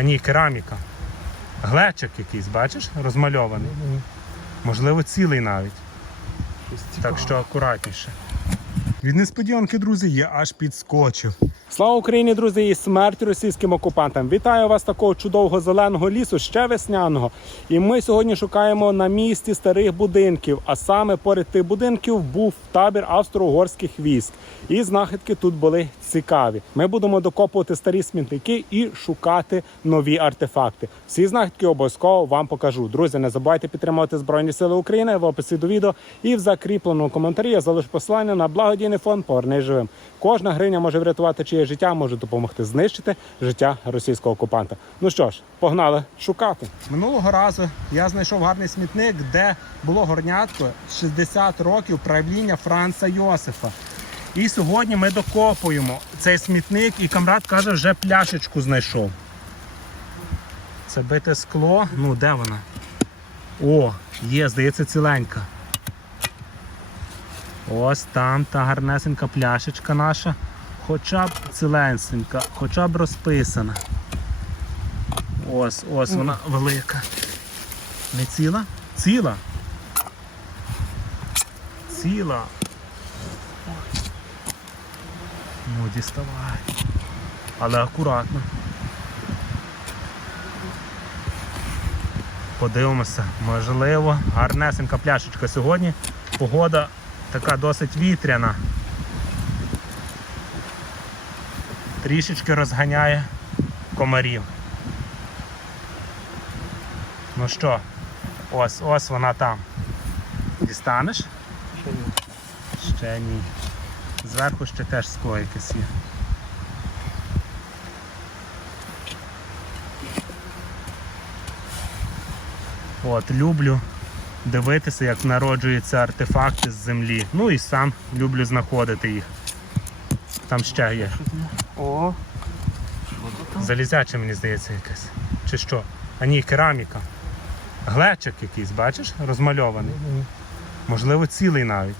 А ні, кераміка. Глечик якийсь, бачиш, розмальований. Можливо, цілий навіть. Так що акуратніше. Від несподіванки, друзі, я аж підскочив. Слава Україні, друзі, і смерть російським окупантам! Вітаю вас такого чудового зеленого лісу, ще весняного. І ми сьогодні шукаємо на місці старих будинків. А саме поряд тих будинків був табір австро-угорських військ. І знахідки тут були цікаві. Ми будемо докопувати старі смітники і шукати нові артефакти. Всі знахідки обов'язково вам покажу. Друзі, не забувайте підтримувати Збройні Сили України в описі до відео і в закріпленому коментарі я залишу посилання на благодійний фонд Повернись живим. Кожна гривня може врятувати чиє життя, може допомогти знищити життя російського окупанта. Ну що ж, погнали шукати. Минулого разу я знайшов гарний смітник, де було горнятко 60 років правління Франца Йосифа. І сьогодні ми докопуємо цей смітник, і камрад каже, вже пляшечку знайшов. Це бите скло. Ну, де вона? О, є, здається, ціленька. Ось там та гарнесенька пляшечка наша. Хоча б ціленька, хоча б розписана. Ось, ось вона велика. Не ціла? Ціла. Ціла. Ну, діставай. Але акуратно. Подивимося, можливо, гарнесенька пляшечка сьогодні. Погода така досить вітряна. Трішечки розганяє комарів. Ну що, ось, ось вона там. Дістанеш? Ще ні. Ще ні. Зверху ще теж якесь є. От, люблю дивитися, як народжуються артефакти з землі. Ну і сам люблю знаходити їх. Там ще є. О, Залізяче, мені здається, якесь. Чи що? А ні, кераміка. Глечик якийсь, бачиш, розмальований. Можливо, цілий навіть.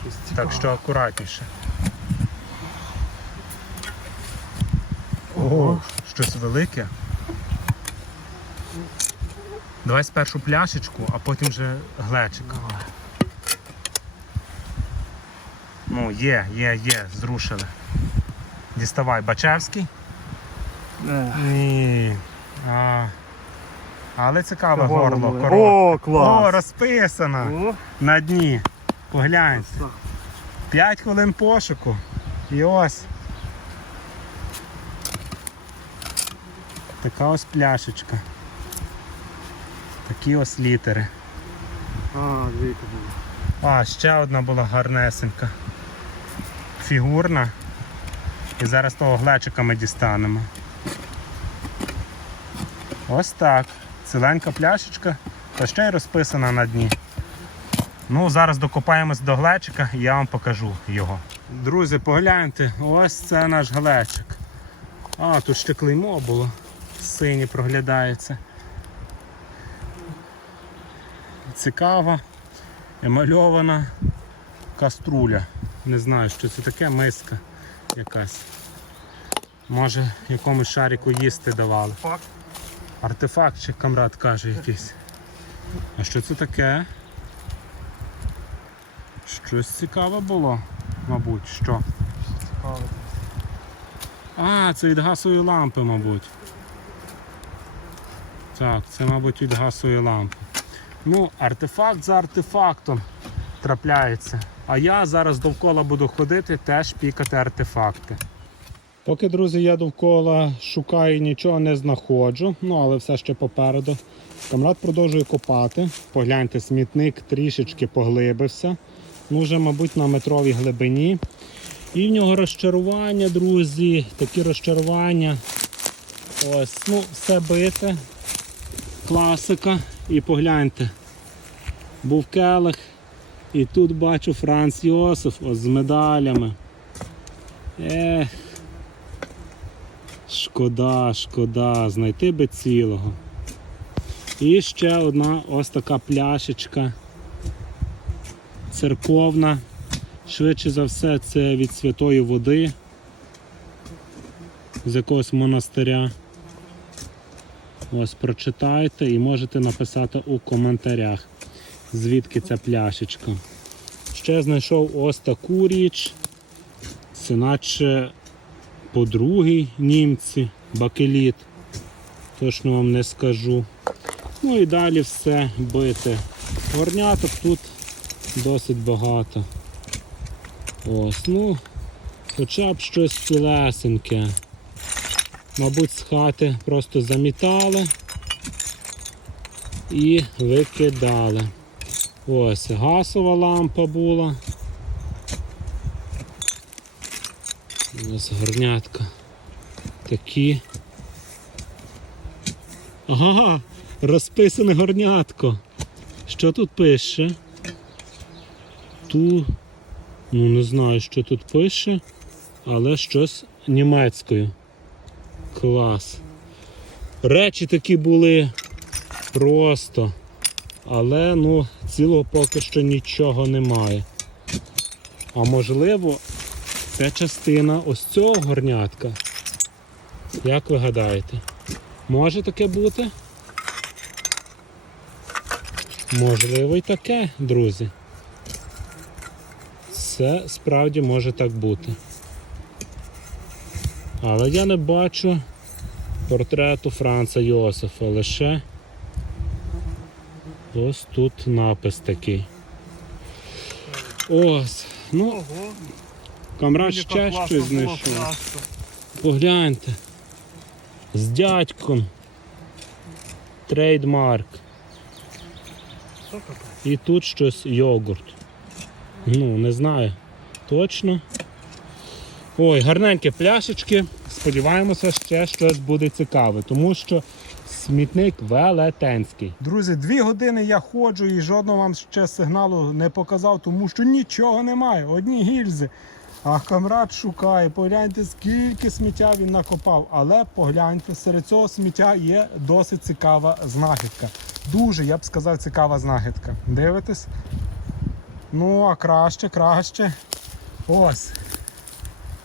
щось Так що акуратніше. Ого. Щось велике. Давай спершу пляшечку, а потім вже глечик. Ну, є, є, є, зрушили. Діставай, Бачевський? Ні. А. Але цікаве горло горло. було. коротке. О, О, розписано О, на дні. Погляньте. так. 5 хвилин пошуку. І ось. Така ось пляшечка. Такі ось літери. А, двійка. А, ще одна була гарнесенька. Фігурна. І зараз того глечика ми дістанемо. Ось так. Ціленька пляшечка, та ще й розписана на дні. Ну, зараз докопаємось до глечика і я вам покажу його. Друзі, погляньте, ось це наш глечик. А, тут ще клеймо було. Синє проглядається. Цікаво емальована каструля. Не знаю, що це таке, миска якась. Може якомусь шарику їсти давали. Артефакт чи камрад каже якийсь. А що це таке? Щось цікаве було, мабуть, що. Цікаве. А, це від газової лампи, мабуть. Так, це, мабуть, від газової лампи. Ну, артефакт за артефактом трапляється. А я зараз довкола буду ходити, теж пікати артефакти. Поки, друзі, я довкола шукаю, нічого не знаходжу, ну але все ще попереду. Камрад продовжує копати. Погляньте, смітник трішечки поглибився. Ну, вже, мабуть, на метровій глибині. І в нього розчарування, друзі, такі розчарування. Ось, ну, все бите. Класика. І погляньте. Був келих. І тут бачу Франц Йосиф ось з медалями. Ех. Шкода, шкода, знайти би цілого. І ще одна ось така пляшечка церковна. Швидше за все, це від святої води з якогось монастиря. Ось прочитайте і можете написати у коментарях, звідки ця пляшечка. Ще знайшов ось таку річ. Це наче по другій німці бакеліт. Точно вам не скажу. Ну і далі все бите. Горняток тут досить багато. Ось, ну, хоча б щось цілесеньке. Мабуть, з хати просто замітали і викидали. Ось газова лампа була. Ось горнятка. Такі. Ага, розписане горнятко. Що тут пише? Ту. Ну не знаю, що тут пише, але щось німецькою. Клас. Речі такі були просто. Але ну, цілого поки що нічого немає. А можливо, це частина ось цього горнятка. Як ви гадаєте? Може таке бути? Можливо і таке, друзі. Це справді може так бути. Але я не бачу портрету Франца Йосифа, лише ось тут напис такий. Ось. Ну, камрад ще щось знайшов. Погляньте. З дядьком. Трейдмарк. І тут щось йогурт. Ну, не знаю. Точно. Ой, гарненькі пляшечки. Сподіваємося, ще щось буде цікаве, тому що смітник велетенський. Друзі, дві години я ходжу і жодного вам ще сигналу не показав, тому що нічого немає. Одні гільзи. А камрад шукає, погляньте, скільки сміття він накопав. Але погляньте, серед цього сміття є досить цікава знахідка. Дуже, я б сказав, цікава знахідка. Дивитесь? Ну, а краще, краще. Ось.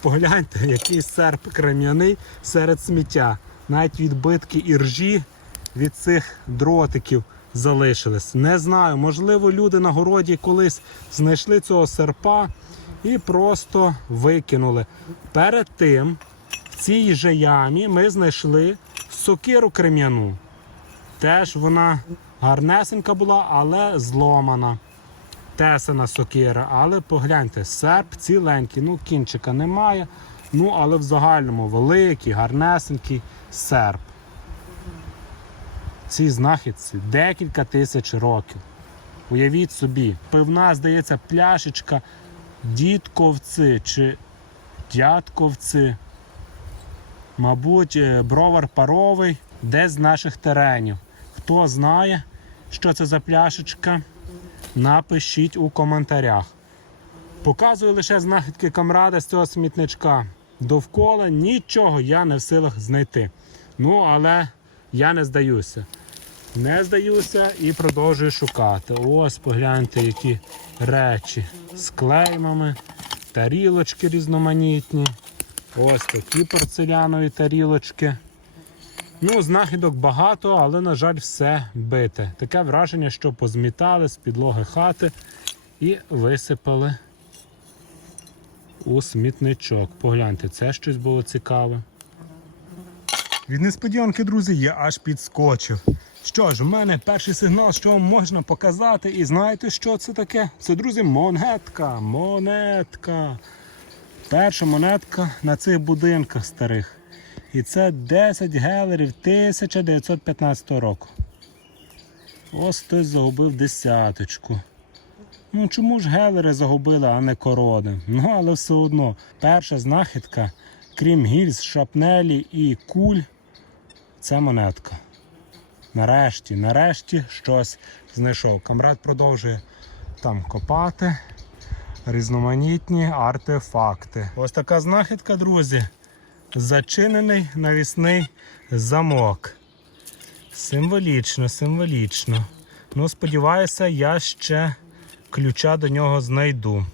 Погляньте, який серп крем'яний серед сміття. Навіть відбитки іржі від цих дротиків залишились. Не знаю, можливо, люди на городі колись знайшли цього серпа і просто викинули. Перед тим в цій же ямі ми знайшли сокиру крем'яну. Теж вона гарнесенька була, але зломана. Тесана сокира, але погляньте, серп ціленький, ну кінчика немає. Ну, але в загальному великий, гарнесенький серп. Цій знахідці декілька тисяч років. Уявіть собі, пивна, здається, пляшечка дідковці чи дядковці. Мабуть, е, бровар паровий десь з наших теренів. Хто знає, що це за пляшечка, напишіть у коментарях. Показую лише знахідки камрада з цього смітничка. Довкола нічого я не в силах знайти. Ну, але я не здаюся. Не здаюся і продовжую шукати. Ось погляньте, які речі з клеймами, тарілочки різноманітні. Ось такі порцелянові тарілочки. Ну, знахідок багато, але, на жаль, все бите. Таке враження, що позмітали з підлоги хати і висипали у смітничок. Погляньте, це щось було цікаве. Від несподіванки, друзі, я аж підскочив. Що ж, у мене перший сигнал, що вам можна показати. І знаєте, що це таке? Це, друзі, монетка. Монетка. Перша монетка на цих будинках старих. І це 10 гелерів 1915 року. Ось хтось загубив десяточку. Ну чому ж гелери загубили, а не корони? Ну, але все одно, перша знахідка, крім гільз, шапнелі і куль, це монетка. Нарешті, нарешті щось знайшов. Камрад продовжує там копати різноманітні артефакти. Ось така знахідка, друзі. Зачинений навісний замок. Символічно, символічно. Ну, сподіваюся, я ще ключа до нього знайду.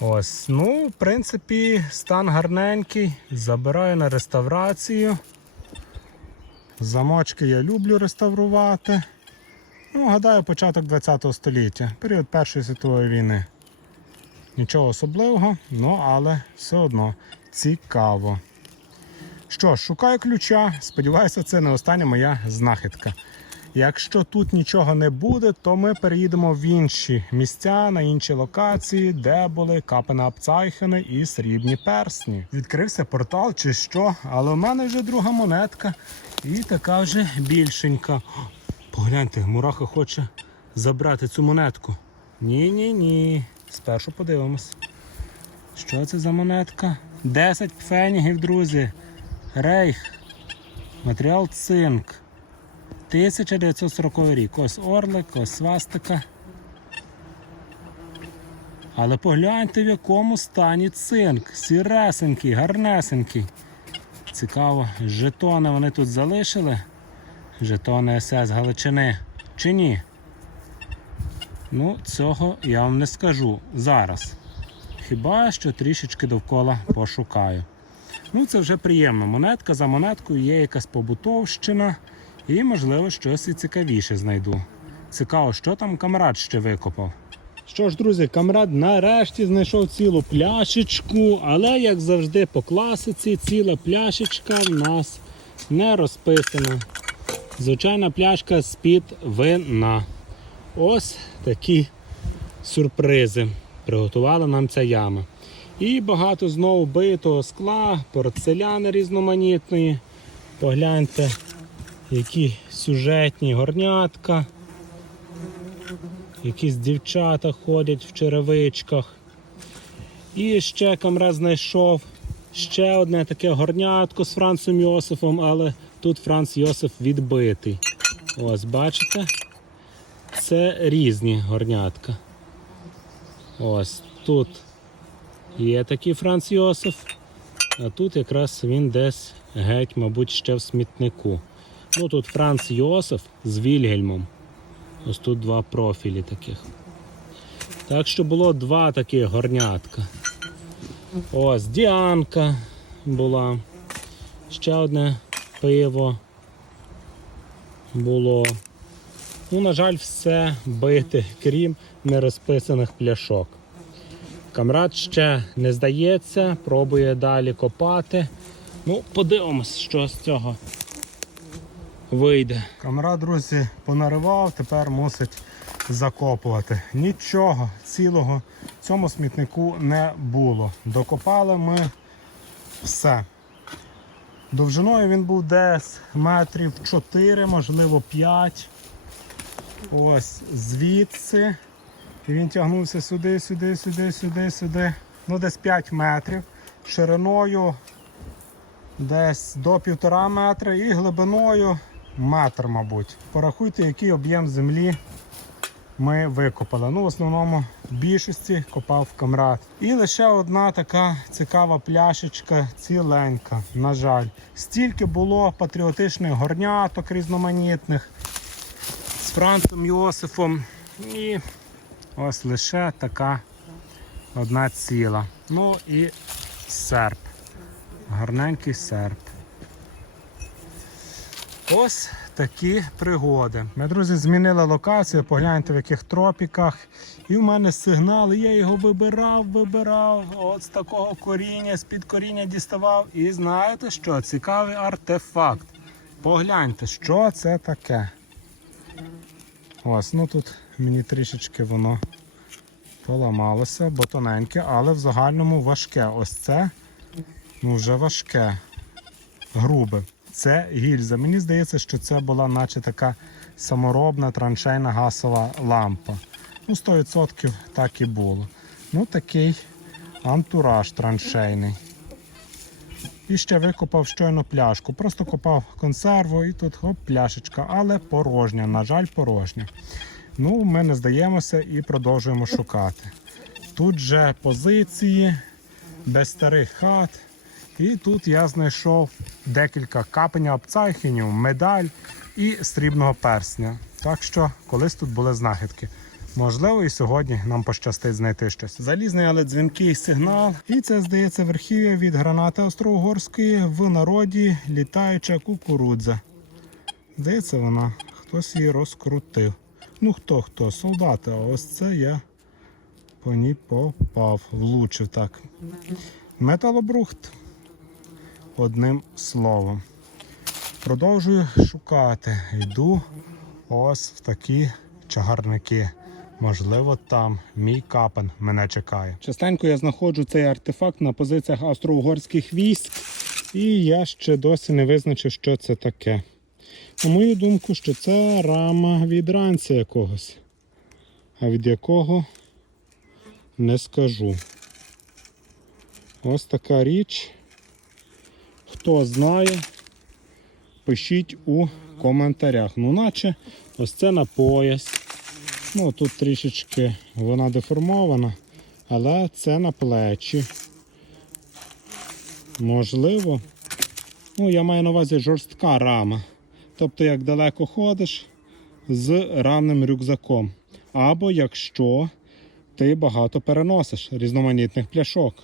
Ось, ну, в принципі, стан гарненький. Забираю на реставрацію. Замочки я люблю реставрувати. Ну, гадаю, початок ХХ століття, період Першої світової війни. Нічого особливого, ну але все одно цікаво. Що ж, шукаю ключа. Сподіваюся, це не остання моя знахідка. Якщо тут нічого не буде, то ми переїдемо в інші місця, на інші локації, де були капена Апцайхени і срібні персні. Відкрився портал чи що, але в мене вже друга монетка і така вже більшенька. Погляньте, мураха хоче забрати цю монетку. Ні-ні ні. Спершу подивимось. Що це за монетка? 10 пфенігів, друзі. Рейх. Матеріал цинк. 1940 рік. Ось орлик, ось свастика. Але погляньте, в якому стані цинк. Сіресенький, гарнесенький. Цікаво, жетони вони тут залишили. Жетони СС Галичини. Чи ні? Ну, цього я вам не скажу зараз. Хіба що трішечки довкола пошукаю. Ну, це вже приємно. Монетка за монеткою є якась побутовщина, і, можливо, щось і цікавіше знайду. Цікаво, що там камрад ще викопав. Що ж, друзі, камрад нарешті знайшов цілу пляшечку, але, як завжди, по класиці, ціла пляшечка в нас не розписана. Звичайна пляшка з-під вина. Ось такі сюрпризи приготувала нам ця яма. І багато знову битого скла, порцеляни різноманітної. Погляньте, які сюжетні горнятка. Якісь дівчата ходять в черевичках. І ще камра знайшов ще одне таке горнятко з Францем Йосифом, але тут Франц Йосиф відбитий. Ось, бачите? Це різні горнятка. Ось тут є такий Франц Йосиф, а тут якраз він десь геть, мабуть, ще в смітнику. Ну тут Франц Йосиф з Вільгельмом. Ось тут два профілі таких. Так що було два таких горнятка. Ось Діанка була. Ще одне пиво було. Ну, на жаль, все бите, крім нерозписаних пляшок. Камрад ще не здається, пробує далі копати. Ну, подивимось, що з цього вийде. Камрад, друзі, понаривав, тепер мусить закопувати. Нічого цілого в цьому смітнику не було. Докопали ми все. Довжиною він був десь метрів 4, можливо 5. Ось звідси. І він тягнувся сюди, сюди, сюди, сюди, сюди. Ну, десь 5 метрів. Шириною десь до півтора метра і глибиною метр, мабуть. Порахуйте, який об'єм землі ми викопали. Ну, в основному в більшості копав камрад. І лише одна така цікава пляшечка ціленька. На жаль, стільки було патріотичних горняток різноманітних з Францем Йосифом. І ось лише така одна ціла. Ну і серп. Гарненький серп. Ось такі пригоди. Ми, друзі, змінили локацію, погляньте в яких тропіках. І в мене сигнал, я його вибирав, вибирав. От з такого коріння, з-під коріння діставав. І знаєте що? Цікавий артефакт. Погляньте, що це таке. Ось, ну тут мені трішечки воно поламалося, бо тоненьке, але в загальному важке. Ось це ну, вже важке, грубе. Це гільза. Мені здається, що це була наче така саморобна траншейна гасова лампа. Ну, 100% так і було. Ну, такий антураж траншейний. І ще викопав щойно пляшку. Просто копав консерву і тут хоп, пляшечка, але порожня, на жаль, порожня. Ну, ми не здаємося і продовжуємо шукати. Тут же позиції, без старих хат. І тут я знайшов декілька капеня обцайхенів, медаль і срібного персня. Так що колись тут були знахідки. Можливо, і сьогодні нам пощастить знайти щось. Залізний, але дзвінкий сигнал. І це здається верхів'я від гранати Австро-Угорської в народі літаюча кукурудза. Здається, вона. Хтось її розкрутив. Ну хто хто? Солдати. А ось це я по ній попав, влучив так. Металобрухт. Одним словом. Продовжую шукати. Йду ось в такі чагарники. Можливо, там мій капан мене чекає. Частенько я знаходжу цей артефакт на позиціях австро-угорських військ, і я ще досі не визначив, що це таке. На мою думку, що це рама від ранця якогось. А від якого не скажу. Ось така річ. Хто знає, пишіть у коментарях. Ну, наче ось це на пояс. Ну, тут трішечки вона деформована, але це на плечі. Можливо. Ну, я маю на увазі жорстка рама. Тобто, як далеко ходиш з рамним рюкзаком. Або якщо ти багато переносиш різноманітних пляшок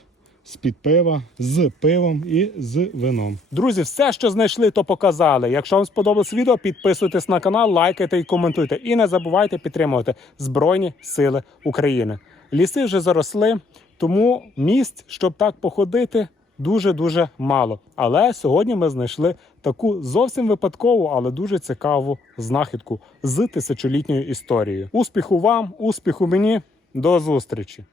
з-під пива, з пивом і з вином. Друзі, все, що знайшли, то показали. Якщо вам сподобалось відео, підписуйтесь на канал, лайкайте і коментуйте. І не забувайте підтримувати Збройні Сили України. Ліси вже заросли, тому місць, щоб так походити, дуже-дуже мало. Але сьогодні ми знайшли таку зовсім випадкову, але дуже цікаву знахідку з тисячолітньою історією. Успіху вам, успіху мені, до зустрічі!